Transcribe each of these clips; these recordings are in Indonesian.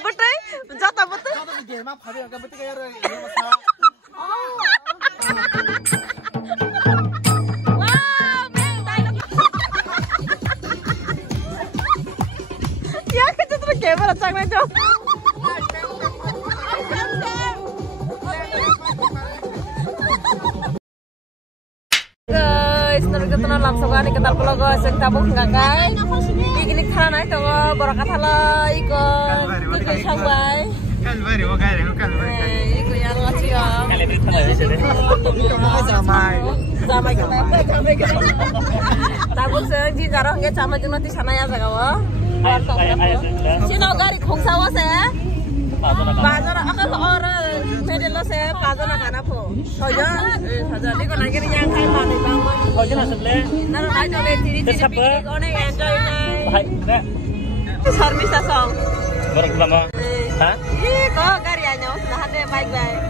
betul jatuh betul ya kita tuh kamera cangnya dong guys, kita langsung kan kita pulang ke sing tabung ngakai. Ini karena itu borokat hala ikut tujuh sampai. Ikut yang ngaci ya. Samai kita. Tabung sing jarang nggak sama juga di sana ya sagawa. Sino gari kongsawa saya. Bazar akan orang medelo saya bazar nak apa? Saja, saja. Ni kau nak kiri yang kai mana bang? Saja nak sebelah. Nara aja le tiri tiri. Kau nak enjoy nai. Baik, dah. Service asal. Berapa lama? Hah? Kau gari aja, sudah ada baik baik.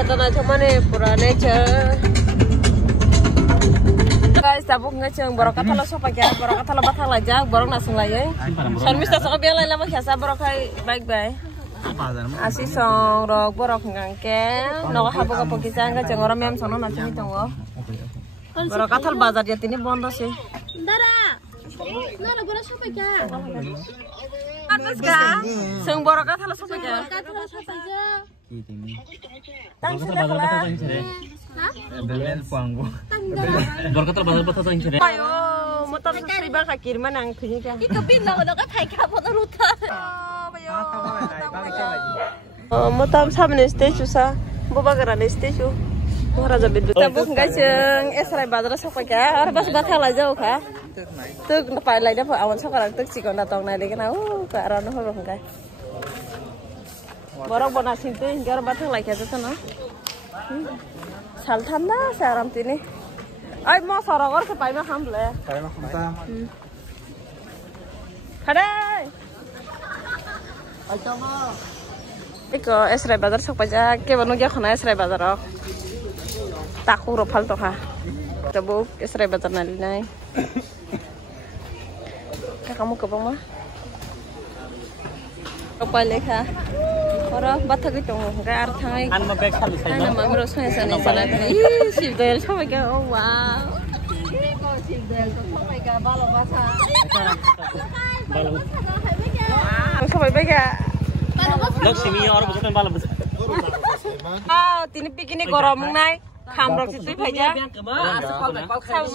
Kita nak cuma ni pura nature. Guys, tabuk ngeceng borokat hala sopa kya borokat hala bathang lajak borong nasung laye sarmis ta sok biala lama khasa borokai baik baik asi song rok borok ngangke no habu ka pokisang ka jengora mem sono nasini tongo borokat hal bazar ya tini bondo sih dara gora sopa kya atas ka song borokat hala sopa kya borokat hala sopa ja tang sila kala Bel puangku. Borokat bazar batata incere. Ayo, motor seriba kakir mana ang punya kya? Ito bilang udah kan hai kapot ruta. Motor saben stage sa, boba garan stage. Mora jabe. Tabuk ngajeng esrai bazar sok kya? Ar bas batha la jau kha. Tuk pai lai da awan sokarang tuk cikon datang nai lagi na. Ka aran ho rong kai. Borok bonasin tu hingga batha lai kya tu na. Sal thanda searam tini. Ay mau sorogor ke paima hamle. Paima hamta. Kadai. Ayo Iko esrai bazar sok paja ke banu kya khana esrai bazar. Taku ro phal to kha. Tabuk esrai bazar nali nai. Kamu ke bang mah? Apa lekha? Orang batak itu enggak artai. Anu beg salu saya. Anu mamro saya sana sana. Ih, sibel sama kayak oh wow. Ini kok sibel tuh sama kayak balo basa. Balo. Sama bega. Lok sini orang bukan balo basa. Ah, tini pikini gorong nai. Kamrok situ aja.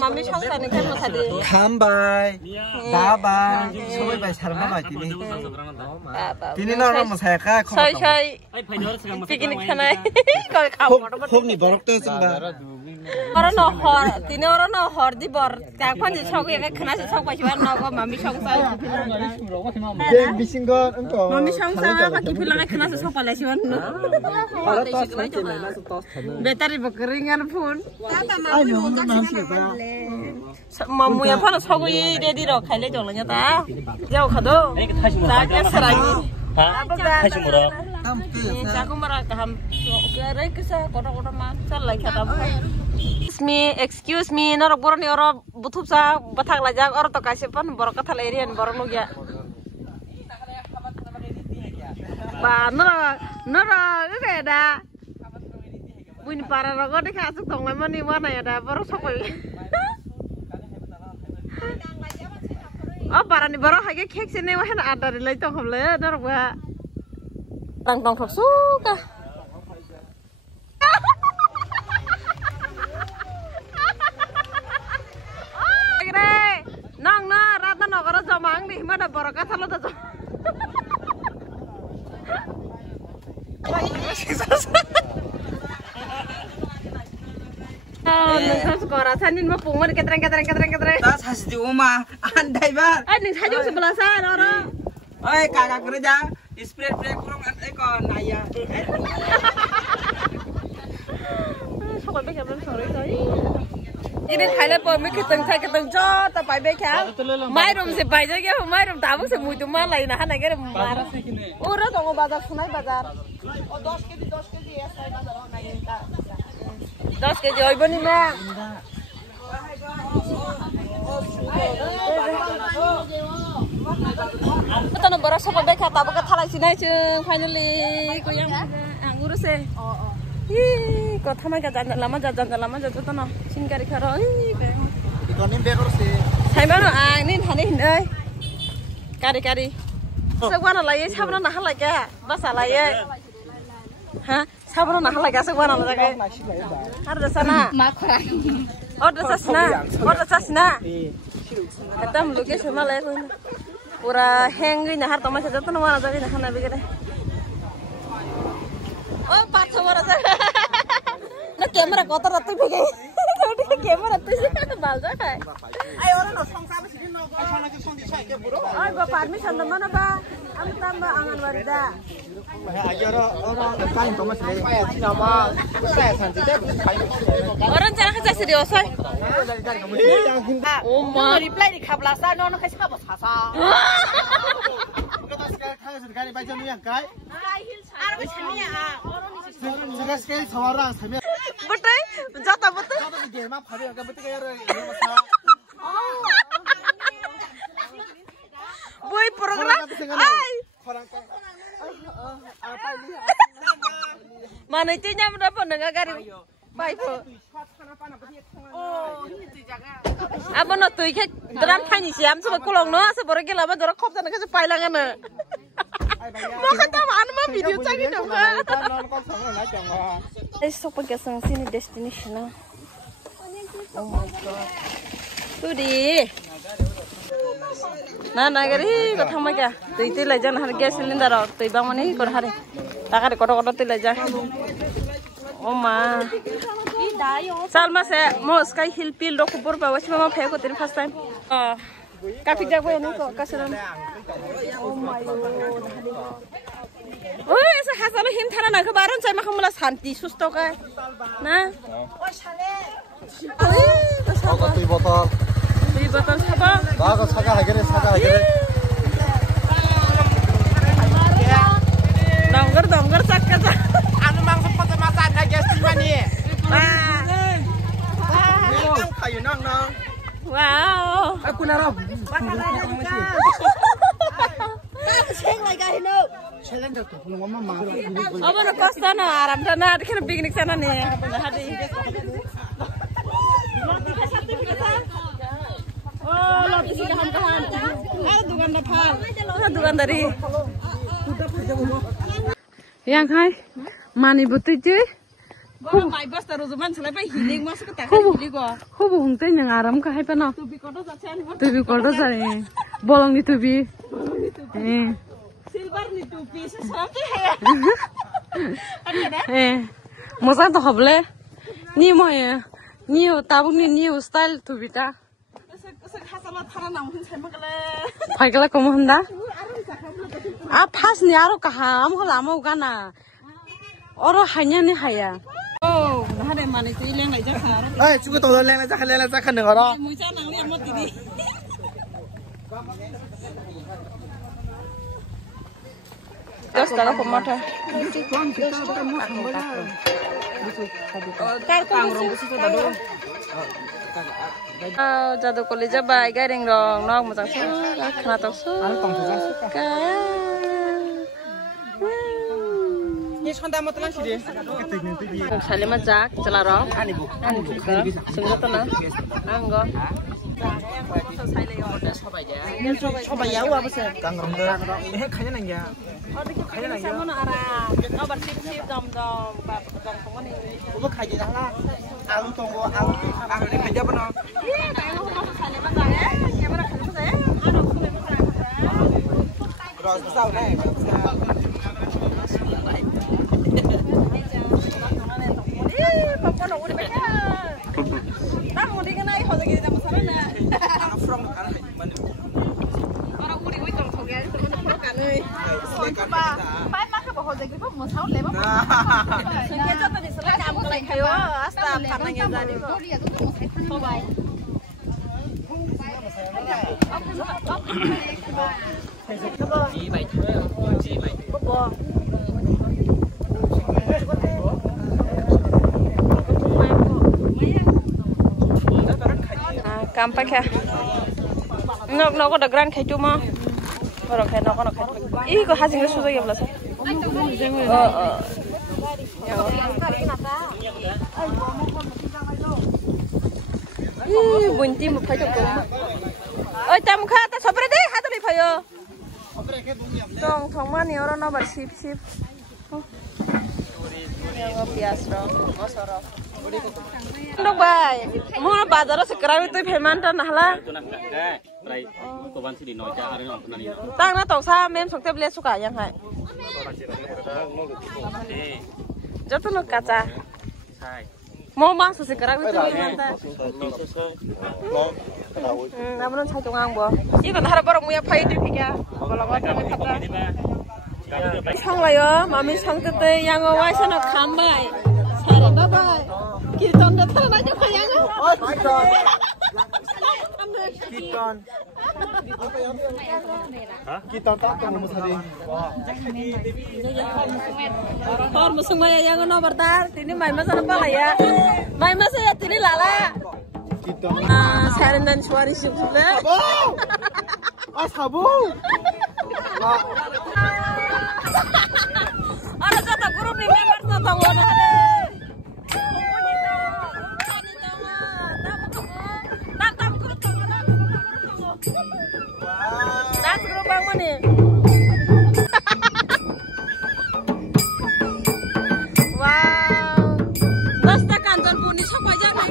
Mami chong sana kan mau tadi. Kambai, dabai, semua bahasa mana tini. Tini orang mau saya kah? Saya piknik sana. Kalau kamu. Hom ni borok tu sembah. Orang nohor, tini orang nohor di bor. Kapan jadi chong ya kena jadi chong macam mana? Kau mami chong saya. Bisingkan engkau. Mami chong saya pakai pulang kena jadi chong pada siapa? Better bukeringan pun. Mamu yang panas aku ini ready roh, kali jalannya ta. Jauh kado. Saya serangi. Kasih murah. Aku marah kaham. Kira kisah kotor-kotor macam lagi kata. Excuse me, nara borong ni orang butuh sa batak lajak orang tu kasih pan borong katal area borong nugia. Ba nara itu ada. Wini para rogo deh kasih tong lemon ni mana ya dah baru sokoi. Oh para ni baru hanya kek sini wah nak ada di lain tong hamle ada roga. Tang tong sok suka. Kira, nang na rata nak orang jamang di mana baru kasih lo tu. Neng sekolah sanin mah pungut ketereng. Tas hasil di rumah, andai bar. Neng sajung sebelah sana orang. Oi kakak kerja, spray kurang ekor naya. Sekolah bekerja belum sore tadi. Ini Thailand pun mikir keteng jauh, tapi bekerja. Mayrum se baca ke, mayrum tabung se muju malai nah, nak kira marah. Orang tunggu bazar sunai bazar. Oh 10 kg ya saya bazar orang naik. 10 kg aja ni mah. bara sopo beka tabu ka thalai sinai chung finally ko yang anguru se ih ko thamai ka jan lama jan to no singari kharo ih ko nim be korse sai ba no ang nin thani hin ơi kari sagwana lai sabra na halai ka basa lai ha sabra na halai ka sagwana la jaga har dasana ma khora order sasna एकदम लोकेशन में लाइक पूरा हैंग गई ना हर तमाशा जाता ना वहाँ जाके ना खाना भी करे ओ पाँच सौ वाला जाके ना कैमरा कौन तो रत्ती भी गई तो कैमरा रत्ती से बाल जाता है आई और ना संसार में सीधे ना ऐसा ना कि सोंदी शायद के बुरो आई बाप परमिशन तो mana ba am tambah anganwari da kain to mas le nama saya santi deh orang jangan kerja serius ay oh my reply di kablasa no kasih kabas hasa sekali baca nu yang kai arwis kami ya juga sekali sawarang sama betul jata betul game mah hari agak betul kayak boy program ay mana itu nyam berapa nengah gari baik po apa no tuh kayak dran tanya siam coba kulong no seborang gila apa dorong kop sana kasih pailangan no mau kata mana mah video cari dong esok pergi sang sini destination oh my god tuh di nah gari kau thamai kya tuh itu lejan har gas cylinder और tuh bang mana kau hari tak ada kotor tuh lejan oh ma Salma se mo sky hill pil do kupur ba wachma ma pheko tin first time kafi jagwe ni ko kasaran oh my god oh esa hasalo him thana na khabaran chai ma khamla shanti susto ka na oi shale tuh botol khaba bago saga hagere dongger sakka anu mang sempat masak na gas mani kayu nang wow aku narap ceng lagi hino challenge tuh ngomong mama apa no costa na aram sana dikira picnic sana nih hadi oh lagi sih kahan dukan dari yang hai mani butuh cuy Không phải bớt rồi mình sẽ phải healing mà sẽ cái tạc healing quá. Không buồn tên những aram cái hay phải nào? Tụi bị có đó rồi. Bolong ni tụi bị. Silver ni tụi bị sẽ sao thế hay? Một cái tổ hợp lên. Nhiều mà nhiều tao nhiều style tụi bị ta. Phải cái là có không đó? À pass ni aro kaham kalau lama bukan à? Orang hanya ni hanya. Oh, nah ada mana itu yang lagi cakar? Cukup tahu yang lagi cakar dengar orang. Muncul nang lihat mati di. Terus kalau pemata. Jatuh kulit jabai, garing dong, nok macam tu, kena tak su. Salima jak, celarok, anjika, senjata na, anggo. Coba ya, apa sih? Kangrong kayaknya nanya. Kayaknya nanya. Sama arah, no bersih dom, pengen ini. Udah kayaknya lah. Alu tunggu, alu ini kerja apa no? Iya, kalau mau salima jak ya, kamera salima saya, aduh, salima jak. Terus besar nih. Papa nak udah baca. Nak udah kena ini hoja kita masalah na. From mana? Orang udah itu orang hoja itu mana perlukan ni. Coba, pai makan apa hoja kita masalah lepas. Kita tu ni selalu kamu tak kaya, asal panangnya jadi. Coba. Kampak ya. Nok ada grand kayak cuma. Orang kayak nongkrong kayak. Ih, kok hasilnya susah ya belas. Ih, bunyi mau pakai apa? Oh, tamu kata sabar deh, hati lebih payo. Tong mana orang nomor sip. Yang biasa dong, masalah. Ndok bay, mau bazar sekarang itu payment nahla. Tang na tong sa mem sokte beli suka yang hai. Jatuh nak kaca. Mau masuk sekarang itu payment. Namun saya tungang bo. Ikan harap orang muya pay itu pikir. Kalau nggak tahu kata. Sang layo, mami sang tete yang awal sana kambai. Sari babai. Kirtan datang aja kayaknya. Oh, Kiton. Kiton tak tahu tadi. Or musuh maya yang no bertar. Ini main masa apa lah ya? Main masa ya ini lala. Kiton. Sari dan suari sudah. Sabu. Ada kata guru nih member kata wana ada. Wow, basta kantor puni sama aja nih.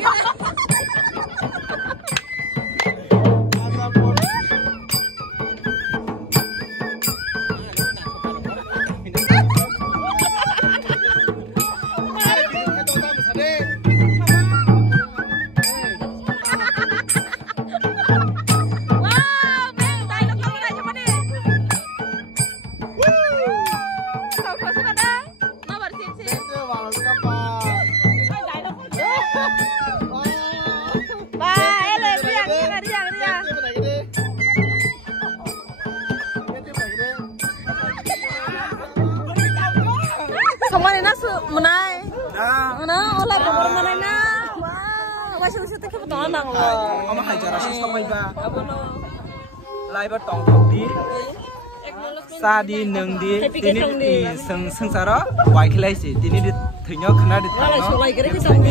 Kemarin nasu menai, oleh baru menai na, wah, masih usia tak ketemu anak loh. Kamu hajar asyik sama iba. Lai bertong di, sadi neng di, ini sengsara, white lace, ini di ternyok kena di tangan. Kalau sulai kira kita tong di,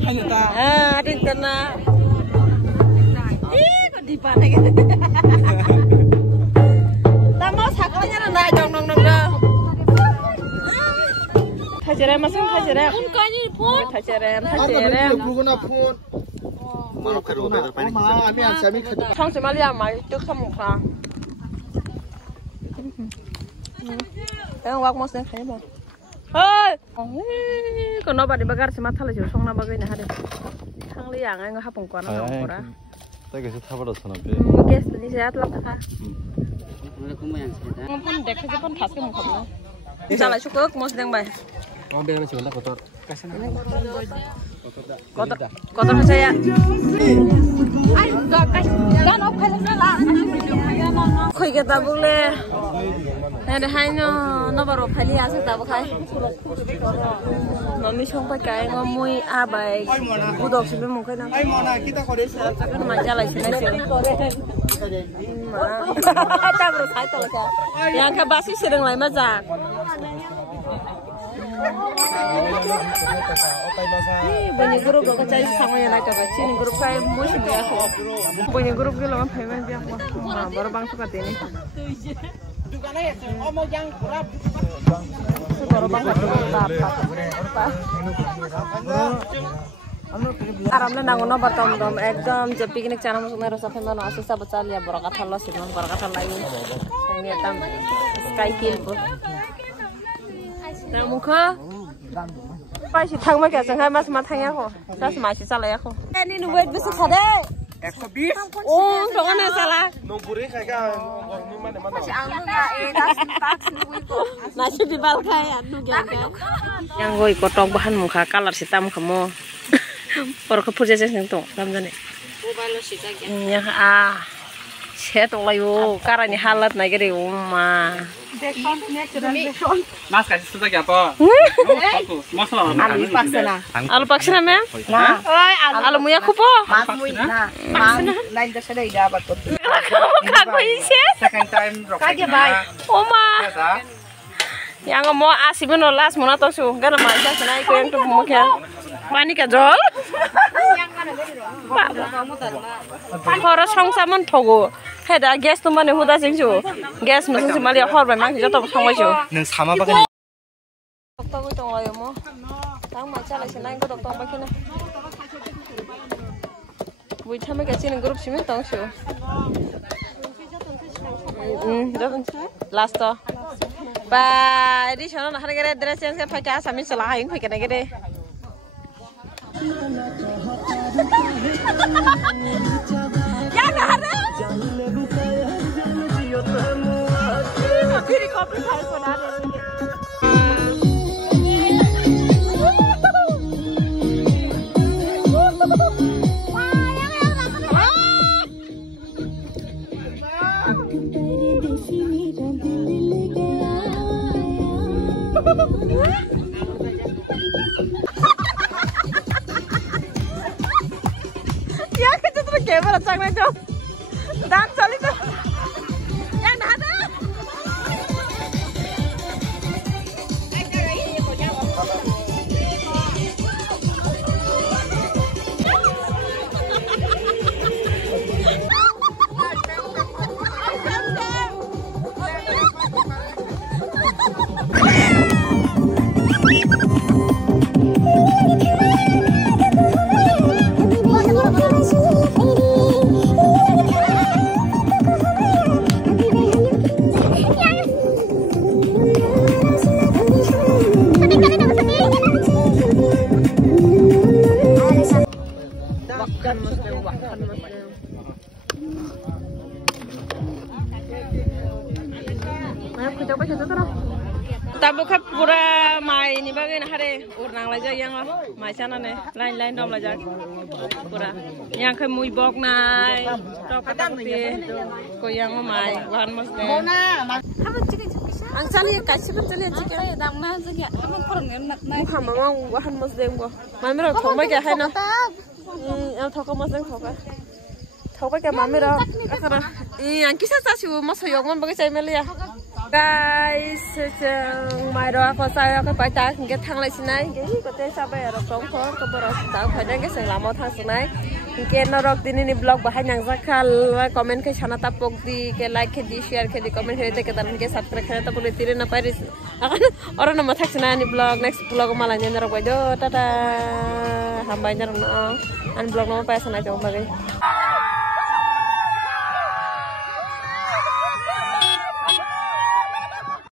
hanya tak. di tanah. Ih, kok di mana gitu? Tamu sakitnya nanda jong nong dah. Tajaran masih tajaran. Tajaran. Bukan apa. Malu kerja betul pani. Ami ansami kerja. Sang semalia mai tuk samukha. Yang wak moseng kaya ba. Hei. Kono ba di bagar si matha la jo song na bagai na hade. Sang li yang ai ngo hapong kon na ora. তাই গেছে থাবড়া শোনা pay Ges ni sehat la ta. Ngopun dekhe jepon thaske mu khapna. Jala sukuk mos deng bai. Oh biar masih ulah kotor. Kotor saya. Ay, kan op khaja la. Khoi ke ta bule. Ada haino no baro phali ase ta bukai. Mami song pa kai ngomoi abai. Udok sibe mu kai na. Ay mana kita kau desa. Kan majala sini sini. Ta bro sai to la ka. Yang ka basi sedang lai mazak. Banyak grup lo kecai sama yang nak coba cini grup saya musim biasa. Banyak grup gitu loh payment biasa. Baru bang suka ini. Baru bang dapat. Aramnya nangono bertom ekdom je piknik channel musuh merasa payment asal sahabat saya berakat Allah sih berakat Allah ini. Ini tam sky kill bu. Muka, pasti thang macam jangan mas matanya kok, saya masih salah ya kok. Ini nubuat besar ada. 120. Oh, jangan salah. Nombore kagak mana. Masih anu nggak? Masih di balkai anu gak? Yang gue ikutong bahan muka color hitam kamu. Baru kepurja sentuh, ramjane. Yang saya tolak yuk, karena halat naik dari rumah. Mas kasih sudah apa? Masalah. Alu paksana mem? Alu muya kupo? Kago ise? Second time Oma. Yang mau asih bener las mau nato su, karena macam sana ikut yang tu mungkin panik kajol. Kalau song saman thogo, heda gas tu mana huda sing su, gas mesti cuma lihat hor memang jatuh song aja. Neng sama bagai. Doktor itu nggak mau, tang macam lagi sana ikut doktor bagian. Buat kami kecil grup sih mentang su. Last to. Ba, di sana nak harga dress yang saya pakai asam ini salah yang pakai negara. Ya nara. Diri kopi saya sudah ada. Ya kita tuh kamera cakna jo, dan cali tuh, ya nada. Tapi kan pura mai ini bagian hari orang lajar yang macam mana lain dom lajar pura yang kemui bok nai tapi ko yang mai wan mas deh. Ang cali kasih pun cali cikin. Muka mama wan mas deh gua. Mami ro thok mai kaya hai na. Yang thok mas deh thok kaya mami ro. Akara yang kisah sih mas hoyongan bagai saya melia. Guys, mai ro ko saya ko pai ta ke thang lai sinai ke ko te sa bai ro kong ko ko ro ta phai na ke sang lamo thang sinai ke no rok dini ni blog bahai nang zakal comment ke chana ta pok di ke like ke di share ke di comment he te ke tan ke subscribe ke ta pule tire na paris akan ora na mathak sinai ni blog next blog mala nyen ro ko do tata hambai nya ro no an blog no pa sana jo bagai